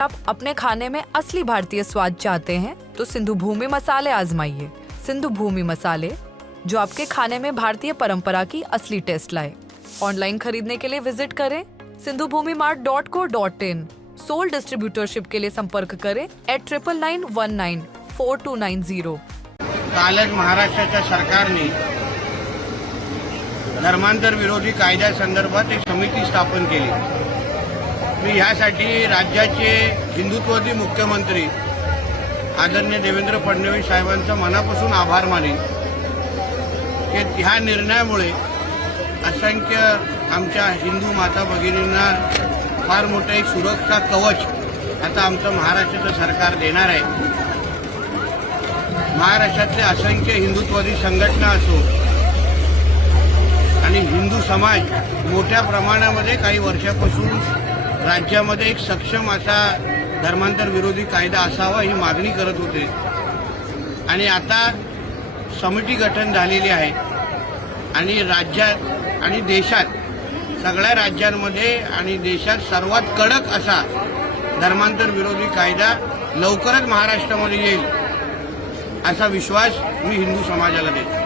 आप अपने खाने में असली भारतीय स्वाद चाहते हैं तो सिंधु भूमि मसाले आजमाइए। सिंधु भूमि मसाले, जो आपके खाने में भारतीय परंपरा की असली टेस्ट लाए। ऑनलाइन खरीदने के लिए विज़िट करें Sindhu Bhoomi mart dot co dot in. Sole distributorship के लिए संपर्क करें at triple nine one nine four two nine zero कालच महाराष्ट्राच्या सरकारने धर्मांतर विरोधी कायद्यासंदर्भात एक समिती स्थापन केली. मी ह्यासाठी राज्याचे हिंदुत्ववादी मुख्यमंत्री आदरणीय देवेंद्र फडणवीस साहेबांचा मनापासून आभार मानेन. की ह्या निर्णयामुळे असंख्य आमच्या हिंदू माता भगिनींना फार मोठं एक सुरक्षा कवच आता आमचं महाराष्ट्राचं सरकार देणार आहे. महाराष्ट्रातले असंख्य हिंदुत्ववादी संघटना असो आणि हिंदू समाज मोठ्या प्रमाणामध्ये काही वर्षापासून राज्यामध्ये एक सक्षम असा धर्मांतर विरोधी कायदा असावा ही मागणी करत होते. आणि आता समिती गठन झालेली आहे. आणि राज्यात आणि देशात सगळ्या राज्यांमध्ये आणि देशात सर्वात कडक असा धर्मांतर विरोधी कायदा लवकरच महाराष्ट्रामध्ये येईल असा विश्वास मी हिंदू समाजाला देतो.